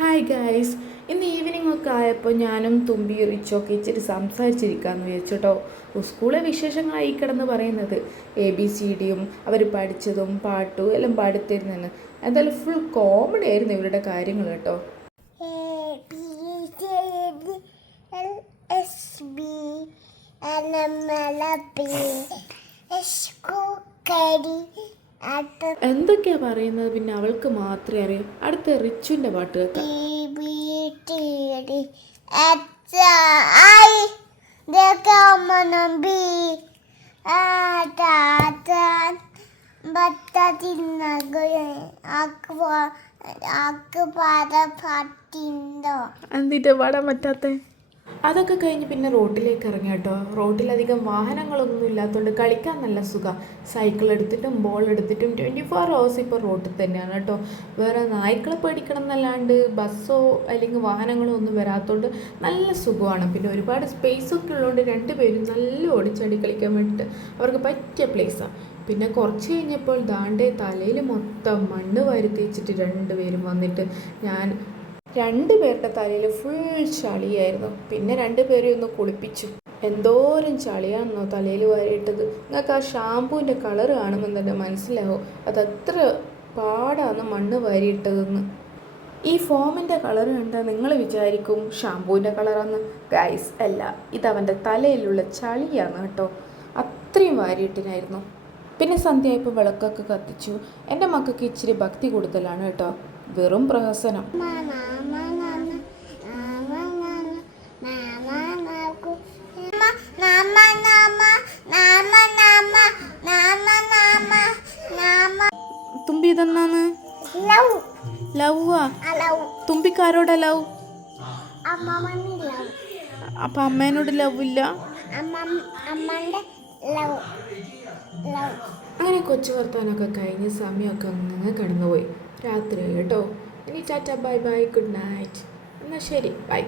Hi guys, ഇന്ന് evening ഒക്കെ ആയപ്പോൾ ഞാനും തുമ്പി റിച്ചൊക്കെ ഇച്ചിരി സംസാരിച്ചിരിക്കാമെന്ന് വിചാരിച്ചു കേട്ടോ. സ്കൂളിലെ വിശേഷങ്ങളായി കിടന്ന് പറയുന്നത് ABCDയും അവർ പഠിച്ചതും പാട്ടും എല്ലാം പാടിത്തരുന്നതെന്ന്. എന്തായാലും ഫുൾ കോമഡി ആയിരുന്നു ഇവരുടെ കാര്യങ്ങൾ കേട്ടോ. എന്തൊക്കെയാ പറയുന്നത് പിന്നെ അവൾക്ക് മാത്രമേ അറിയൂ. അടുത്ത റിച്ചുവിൻ്റെ പാട്ട് കേൾക്കാം. എന്തിട്ട് പാടാൻ പറ്റാത്ത? അതൊക്കെ കഴിഞ്ഞ് പിന്നെ റോട്ടിലേക്ക് ഇറങ്ങി കേട്ടോ. റോട്ടിലധികം വാഹനങ്ങളൊന്നും ഇല്ലാത്തതുകൊണ്ട് കളിക്കാൻ നല്ല സുഖം. സൈക്കിൾ എടുത്തിട്ടും ബോൾ എടുത്തിട്ടും 24 hours ഇപ്പോൾ റോട്ടിൽ തന്നെയാണ് കേട്ടോ. വേറെ നായ്ക്കളെ പേടിക്കണം എന്നല്ലാണ്ട് ബസ്സോ അല്ലെങ്കിൽ വാഹനങ്ങളോ ഒന്നും വരാത്തതുകൊണ്ട് നല്ല സുഖമാണ്. പിന്നെ ഒരുപാട് സ്പേസൊക്കെ ഉള്ളതുകൊണ്ട് രണ്ടുപേരും നല്ല ഓടിച്ചാടി കളിക്കാൻ വേണ്ടിയിട്ട് അവർക്ക് പറ്റിയ പ്ലേസാണ്. പിന്നെ കുറച്ച് കഴിഞ്ഞപ്പോൾ ദാണ്ടെ തലയിൽ മൊത്തം മണ്ണ് വാരി തേച്ചിട്ട് രണ്ടുപേരും വന്നിട്ട് രണ്ടുപേരുടെ തലയിൽ ഫുൾ ചളിയായിരുന്നു. പിന്നെ രണ്ടുപേരെയും ഒന്ന് കുളിപ്പിച്ചു. എന്തോരം ചളിയാണെന്നോ തലയിൽ വാരിയിട്ടത്. നിങ്ങൾക്ക് ആ ഷാമ്പൂവിൻ്റെ കളർ കാണുമ്പോൾ തന്നെ മനസ്സിലാവും അതത്ര പാടാണ് മണ്ണ് വാരിയിട്ടതെന്ന്. ഈ ഫോമിൻ്റെ കളർ കണ്ടാൽ നിങ്ങൾ വിചാരിക്കും ഷാമ്പൂവിൻ്റെ കളറാന്ന്. ഗൈസ് അല്ല, ഇതവൻ്റെ തലയിലുള്ള ചളിയാണ് കേട്ടോ. അത്രയും വാരിയിട്ടിനായിരുന്നു. പിന്നെ സന്ധ്യയായപ്പോൾ വിളക്കൊക്കെ കത്തിച്ചു. എൻ്റെ മക്കൾക്ക് ഇച്ചിരി ഭക്തി കൂടുതലാണ് കേട്ടോ. വെറും പ്രഹസനം. തുമ്പി ഇതെന്നാന്ന്? ലവ്വാ? തുമ്പിക്കാരോടെ ലവ്? അപ്പൊ അമ്മേനോട് ലവ് ഇല്ല? അങ്ങനെ കൊച്ചു വർത്താനൊക്കെ കഴിഞ്ഞ് സമയമൊക്കെ ഒന്ന് കടന്നുപോയി. രാത്രി കേട്ടോ. ഇനി Tata, bye bye, good night. എന്നാൽ ശരി, ബൈ.